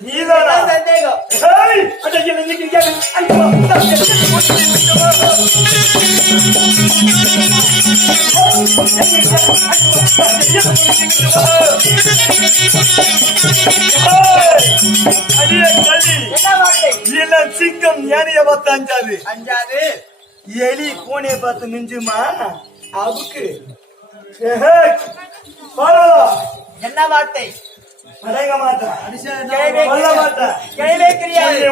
நீதானா சந்தேகம் சிங்கம் யானைய பார்த்து அஞ்சாது அஞ்சாது எலி பூனைய பார்த்து மிஞ்சுமா அவுக்கு என்ன வார்த்தை அடங்க மாட்டேன்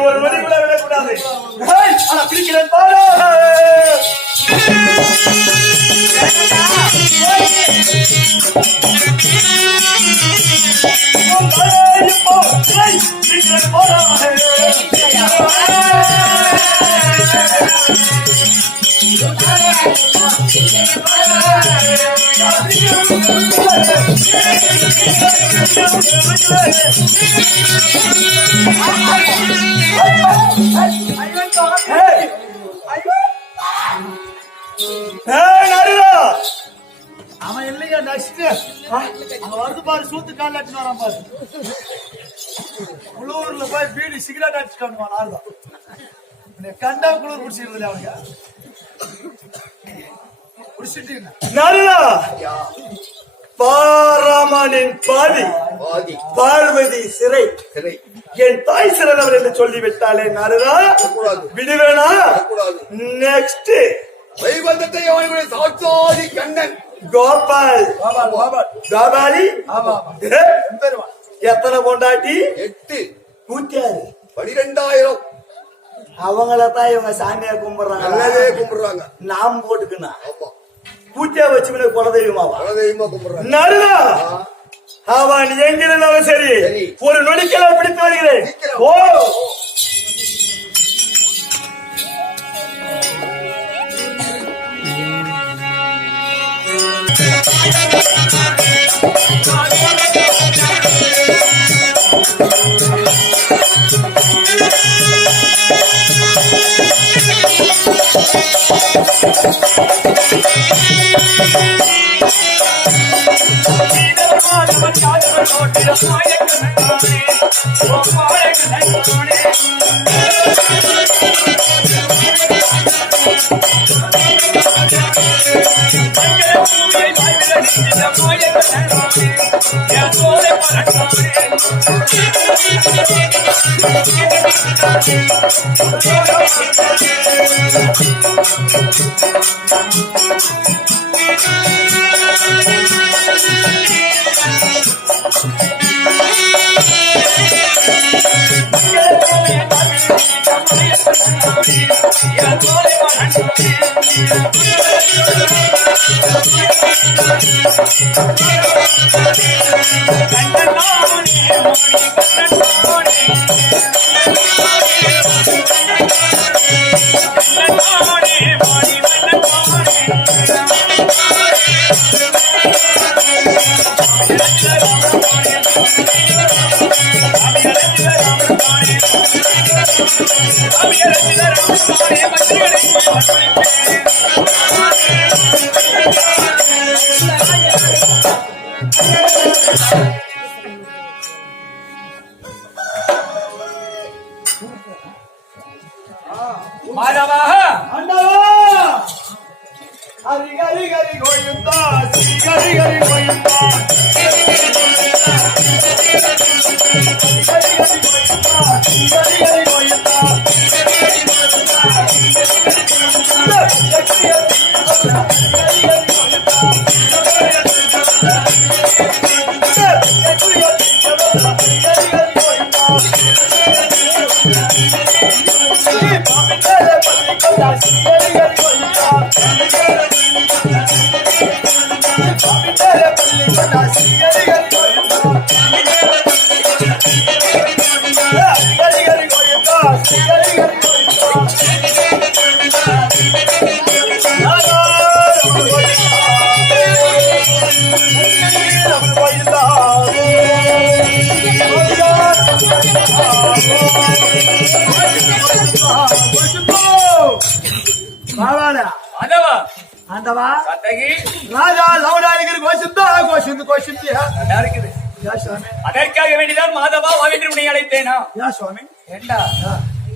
ஒரு மணி கூட விடக்கூடாது பிடிக்கிறேன் பாரு அவன் இல்லையா நஷ்ட அவன் வருது பாரு சூத்து கால் அடிச்சு வரான் பாரு குளூர்ல போய் பீடி சிகரெட் அடிச்சுக்கானுவான் ஆள்தான் கண்டா குளூர் குடிச்சிருந்தது அவங்க பாராமனின் பாதி பார்வதி சிறை என் தாய் சிறந்தவர் என்று சொல்லிவிட்டாலே நாரதா விடுவேனா நெக்ஸ்ட் வைபந்தத்தை அவனுடைய சாட்சாதி கண்ணன் கோபால் கோபாலி எத்தனை பொண்டாட்டி 8 106 12,000 அவங்களதான் இவங்க சாமியா கும்பிடுறாங்க நாம் போட்டுக்கணும் பூஜை வச்சு குலதெய்வமாவா கும்பிடுறாங்க நல்லா அவன் எங்கிருந்தாலும் சரி ஒரு நொடிக்கெல்லாம் பிடித்து வருகிறேன் ஓ ஹரி ஹரி ஹரி கோயந்தா ஸ்ரீ ஹரி ஹரி கோயந்தா ராஜா லவுடாரிக்கிற கோஷிந்தா கோஷிந்து கோஷிந்தியா யா சுவாமி அதற்காக வேண்டிதான் மாதவா வா என்று உன்னை அழைத்தேனா? யா சுவாமி ஏண்டா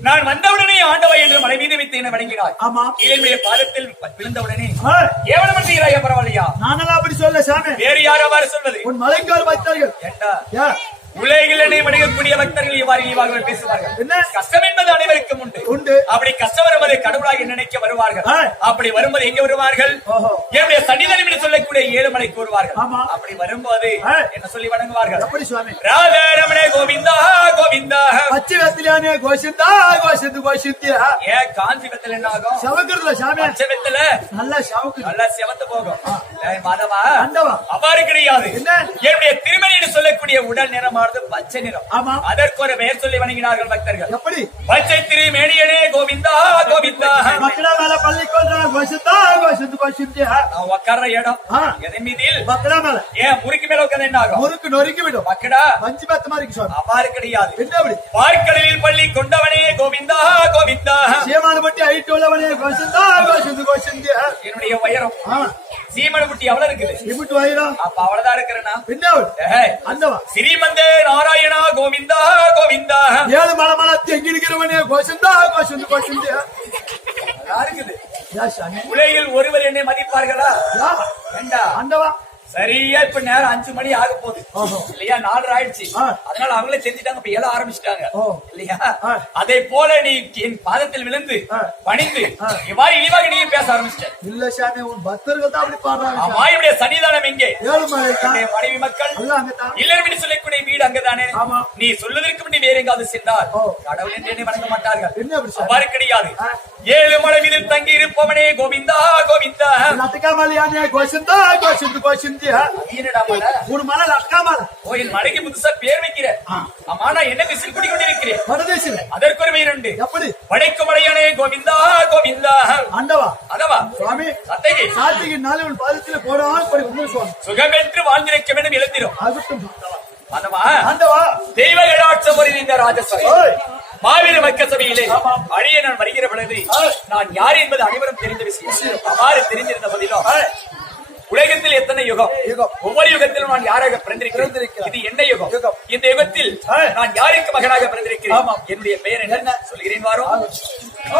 நான் வந்தவுடனே ஆண்டவா என்று மலை மீது வைத்து என்ன வணங்கினாய். ஆமா என்னுடைய பாதத்தில் விழுந்தவுடனே ஏய், எவ்வளவு பண்ணுகிறாயா? பரவாயில்லையா? நானெல்லாம் அப்படி சொல்ல சாமி. வேறு யாரவாறு சொல்வது? உன் மலைக்கால் வைத்தார்கள். ஏண்டா யா உலகில் என்னை வணங்கக்கூடிய பக்தர்கள் இவ்வாறு இழிவாக பேசுவார்கள். என்ன? கஷ்டம் என்பது அனைவருக்கும் உண்டு. உண்டு. அப்படி கஷ்டம் வருவதை கடவுளாக நினைக்க வருவார்கள். ஆ. அப்படி வரும்போது எங்க வருவார்கள்? ஓஹோ. என்னுடைய சன்னிதானம் என்று சொல்லக்கூடிய ஏழுமலைக்கு வருவார்கள். ஆமா. அப்படி வரும்போது ஆ. என்ன சொல்லி வணங்குவார்கள்? எப்படி சுவாமி? ராதே ரமணே கோவிந்தா கோவிந்தா. பச்சை வெத்திலானே கோஷிந்தா கோஷிந்து கோஷிந்தியா. ஏன் காஞ்சி வெத்தல என்ன ஆகும்? சவக்கிறதுல சாமி. பச்சை வெத்தல நல்லா சவக்கு. நல்லா செவந்து போகும். ஏய் மாதவா, ஆண்டவா. அவ்வாறு கிடையாது. என்ன? என்னுடைய திருமணி என்று சொல்லக்கூடிய உடல் நிறமானது பச்சை நிறம். ஆமா. அதற்கு ஒரு பெயர் சொல்லி வணங்கினார்கள் பக்தர்கள். எப்படி? பச்சை திருமேனியனே கோவிந்தா கோவிந்தா. மக்களா மேல பள்ளி கொள்றா கோஷிந்தா கோஷிந்து கோஷிந்தியா. நான் உட்கார்ற இடம் ஆ. எதன் மீதில்? மக்களா மேல ஏன் முறுக்கு மேல உட்கார்ந்து என்ன ஆகும்? முறுக்கு நொறுக்கி விடும். மக்கடா பஞ்சு பத்து மாதிரி இருக்கு சுவாமி. அவ்வாறு கிடையாது. என்ன அப்படி? பார்க்கடலில் பள்ளி கொண்டவனே கோவிந்தா கோவிந்தா. சீமானப்பட்டி ஐட்டு உள்ளவனே கோஷிந்தா கோஷிந்து கோஷிந்தியா. என்னுடைய உயரம் ஆ சீமனுக்குட்டி அவ்வளவு இருக்குது. இமுட்டு வயிறம். அப்ப அவ்வளவுதான் இருக்கிறேன்னா என்ன அப்படி? ஏய், அந்தவா ஸ்ரீமந்தே நாராயணா கோவிந்தா கோவிந்தா. ஏழு மலை மலை தெங்கி இருக்கிறவனே கோஷிந்தா கோஷிந்து கோஷிந்தியா. நல்லா இருக்குது. யா சாமி. உலகில் ஒருவர் என்னை மதிப்பார்களா? யா வேண்டா. அந்தவா சரியா இப்ப நேரம் 5 மணி ஆக போகுது ஓஹோ. இல்லையா? 4 ஆயிடுச்சு. ஆ. அதனால அவங்களே தெரிஞ்சுட்டாங்க, இப்ப எல்லாம் ஆரம்பிச்சுட்டாங்க ஓ. இல்லையா? ஆ. அதே போல நீ என் பாதத்தில் விழுந்து ஆ. பணிந்து ஆ. இவ்வாறு இழிவாக நீ பேச ஆரம்பிச்சிட்ட. இல்ல சாமி உன் பக்தர்கள் தான் அப்படி பாடுறாங்க சாமி. அம்மாயுடைய சன்னிதானம் எங்கே? ஏழு மலை என்னுடைய மனைவி மக்கள் எல்லாம் அங்கதான். இல்லறமின்னு சொல்லக்கூடிய வீடு அங்கதானே. ஆமா. நீ சொல்வதற்கு முன்னே வேற எங்காவது சென்றால் ஓ. கடவுள் என்று என்னை வணங்க மாட்டார்கள். என்ன அப்படி சாமி? அவ்வாறு கிடையாது. ஆ. ஏழு மலை மீது தங்கி இருப்பவனே கோவிந்தா கோவிந்தா. லட்டக்காமலியானே கோஷிந்தா கோஷிந்து கோஷிந்தியா. என்னடா மலை? மூணு மலை லட்டக்காமல ஓ, என் மலைக்கு புதுசா பேர் வைக்கிறேன். ஆமா, நான் என்ன விசில் குடி கொண்டிருக்கிறேன். வடதேசில அதற்கு ஒரு பெயர் உண்டு. எப்படி? படைக்கும் மலையானே கோவிந்தா கோவிந்தா. ஆண்டவா அதவா சுவாமி சத்தைக்கு சாத்திக்கு நாலு உன் பாதத்துல போடாமல் படி உண்மை சுவாமி சுகமென்று வாழ்ந்திருக்க வேண்டும் எழுந்திரும். ஆகட்டும் அதவா ஆண்டவா. தெய்வ கடாட்சம் ஒரு இந்த ராஜஸ்வரி ஓய் மாவீர மக்க சபையிலே அழிய நான் வருகிற பொழுது நான் யார் என்பது அனைவரும் தெரிந்த விஷயம். அவ்வாறு தெரிஞ்சிருந்த போதிலும் உலகத்தில் எத்தனை யுகம், ஒவ்வொரு யுகத்திலும் நான் யாராக பிறந்திருக்கிறேன். இது என்ன யுகம்? இந்த யுகத்தில் நான் யாருக்கு மகனாக பிறந்திருக்கிறேன்? என்னுடைய பெயர் என்ன சொல்கிறேன் வாரும்.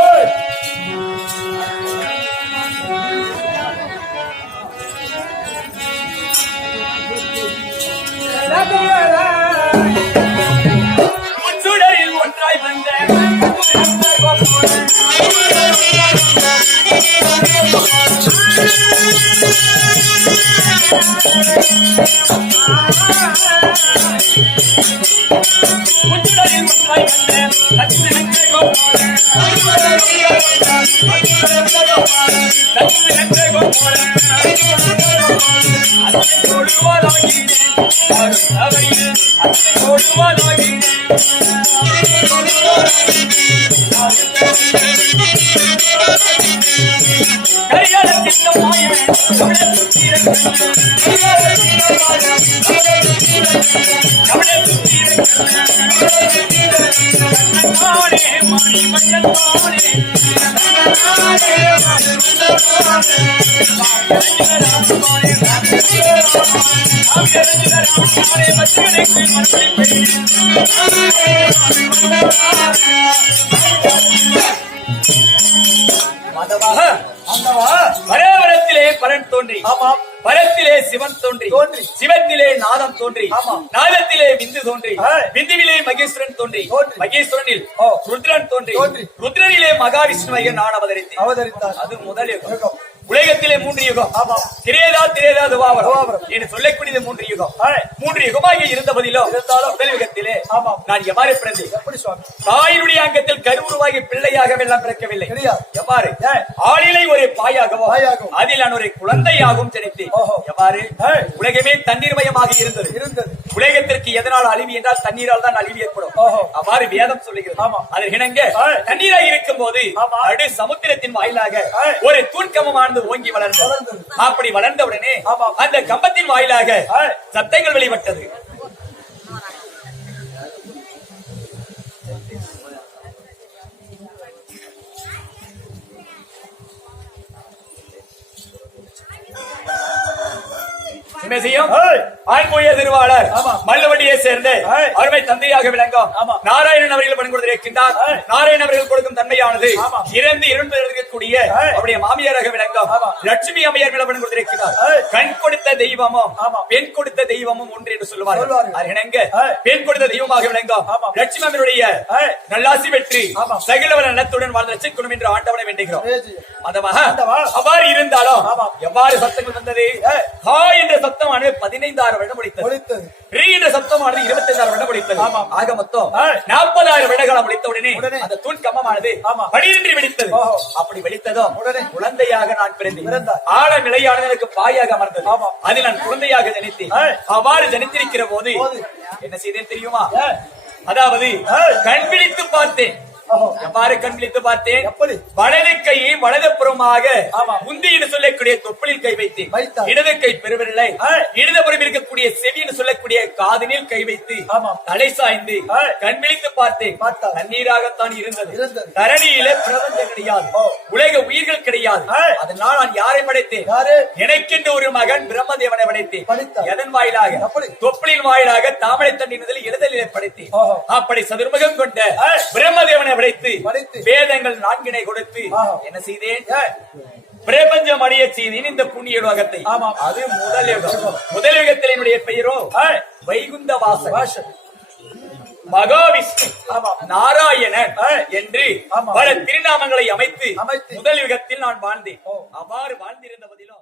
ஓய் சுடரில் ஒன்றாய் வந்த முச்சுடரில் ஒன்றாய் பரவரத்திலே பரன் தோன்றி, ஆமாம் பரத்திலே சிவன் தோன்றி, தோன்றி, சிவத்திலே நாதம் தோன்றி, ஆமாம், நாதத்திலே விந்து தோன்றி, ஏய், விந்துவிலே மகேஸ்வரன் தோன்றி, தோன்றி, மகேஸ்வரனில் ருத்ரன் தோன்றி, தோன்றி, ருத்ரனிலே மகாவிஷ்ணுவை நான் அவதரித்தேன். அவதரித்தார். அது முதல் யுகம். உலகத்திலே 3 யுகம். ஆமாம். திரேதா திரேதா துவாபரம் துவாபரம் என்று சொல்லக்கூடியது 3 யுகம். 3 யுகமாக இருந்த போதிலும் முதல் யுகத்திலே ஆமாம் நான் எவ்வாறு பிறந்தேன்? எப்படி சுவாமி? தாயினுடைய அங்கத்தில் கருவுருவாகி பிள்ளையாக எல்லாம் பிறக்கவில்லை. கிடையாது. எவ்வாறு? ஆளிலை ஒரு பாயாகவும் பாயாகவும் அதில் நான் ஒரு குழந்தையாகவும் ஜனித்தேன். ஓஹோ. எவ்வாறு? உலகமே தண்ணீர்மயமாக இருந்தது. உலகத்திற்கு எதனால் அழிவு என்றால் தண்ணீரால் தான் அழிவு ஏற்படும். ஓஹோ. அவ்வாறு வேதம் சொல்லுகிறது. ஆமாம். அதற்கு இணங்க தண்ணீராக இருக்கும் போது அடு சமுத்திரத்தின் வாயிலாக ஒரு தூண்கமமானது ஓங்கி வளர்ந்தது. அப்படி வளர்ந்தவுடனே அந்த கம்பத்தின் வாயிலாக சத்தங்கள் வெளிப்பட்டது. என்ன செய்யும்? ஆண்குய திருவாளர் ஆமா. மல்லுவடியை சேர்ந்த ஏய். அருமை தந்தையாக விளங்கும் ஆமா. நாராயணன் அவர்கள் பணி கொடுத்திருக்கின்றார். ஏய். நாராயணன் அவர்கள் கொடுக்கும் தன்மையானது ஆமா. இறந்து இருண்டு இருக்கக்கூடிய ஏய். அவருடைய மாமியாராக விளங்கும் ஆமா. லட்சுமி அம்மையார் மேல பணி கொடுத்திருக்கிறார். ஏய். கண் கொடுத்த தெய்வமும் ஆமா. பெண் கொடுத்த தெய்வமும் ஒன்று என்று சொல்லுவார்கள். சொல்லுவார்கள். அது என்னங்க? ஏய். பெண் கொடுத்த தெய்வமாக விளங்கும் ஆமா. லட்சுமி அம்மையுடைய ஏய். நல்லாசி வெற்றி ஆமா. சகிலவர நலத்துடன் வாழ்ந்த லட்சக்குழும் என்று ஆண்டவனை வேண்டுகிறோம். ஏஜி. அந்த மகா ஆண்டவா. அவ்வாறு இருந்தாலும் ஆமா. எவ்வாறு சத்தங்கள் வந்தது? ஏய். ஹா என்ற சத்தமானது 15,000 வருடம் முடித்தது. ஒழித்தது. ரீ என்ற சத்தமானது 25,000 வருடம் முடித்தது. ஆமா. ஆக மொத்தம் ஏய். 40,000 வருடகாலம் முடித்த உடனே உடனே அந்த தூண் கம்பமானது ஆமா. படியின்றி வெடித்தது. ஓஹோ. அப்படி வெடித்ததும் உடனே குழந்தையாக நான் பிறந்தேன். பிறந்தாய். ஆழ நிலையானது எனக்கு பாயாக அமர்ந்தது. ஆமா. அதில் நான் குழந்தையாக ஜனித்தேன். ஏய். அவ்வாறு ஜனித்திருக்கிற போது போது. என்ன செய்தேன் தெரியுமா? ஏய். அதாவது ஏய். கண் விழித்து பார்த்தேன். ஓஹோ. எவ்வாறு கண் விழித்து பார்த்தேன்? எப்படி? வலது கையை வலதுபுறமாக ஆமா. முந்தி என்று சொல்லக்கூடிய தொப்புளில் கை வைத்தேன். வைத்தாய். இடது கை பெருவிரலை ஏய். இடதுபுறம் இருக்கக்கூடிய செவி என்று சொல்லக்கூடிய காதினில் கை வைத்து ஆமா. தலை சாய்ந்து ஏய். கண் விழித்து பார்த்தேன். பார்த்தாய். தண்ணீராகத்தான் இருந்தது. இருந்தது. தரணியில பிரபஞ்சம் கிடையாது. ஓ. உலக உயிர்கள் கிடையாது. ஏய். அதனால் நான் யாரை படைத்தேன்? யாரு? எனக்கென்று ஒரு மகன் பிரம்மதேவனை படைத்தேன். படைத்தாய். எதன் வாயிலாக? எப்படி? தொப்புளின் வாயிலாக தாமரை தண்ணீரில் இடதலிலே படைத்தேன். ஓஹோ. அப்படி சதுர்முகம் கொண்ட ஏய். பிரம்மதேவனை படைத்து படைத்து வேதங்கள் 4 கொடுத்து ஆஹா. என்ன செய்தேன்? ஏய். பிரபஞ்சம் அடைய செய்தேன் இந்த புண்ணிய யுகத்தை. ஆமா. அது முதல் யுகம். முதல் யுகத்தில் என்னுடைய பெயரோ ஏய். வைகுந்த வாசன், வாசன். மகாவிஷ்ணு, ஆமா. நாராயணன் ஏய். என்று ஆமா. பல திருநாமங்களை அமைத்து அமைத்து. முதல் யுகத்தில் நான் வாழ்ந்தேன். ஓ. அவ்வாறு வாழ்ந்திருந்த பதிலும்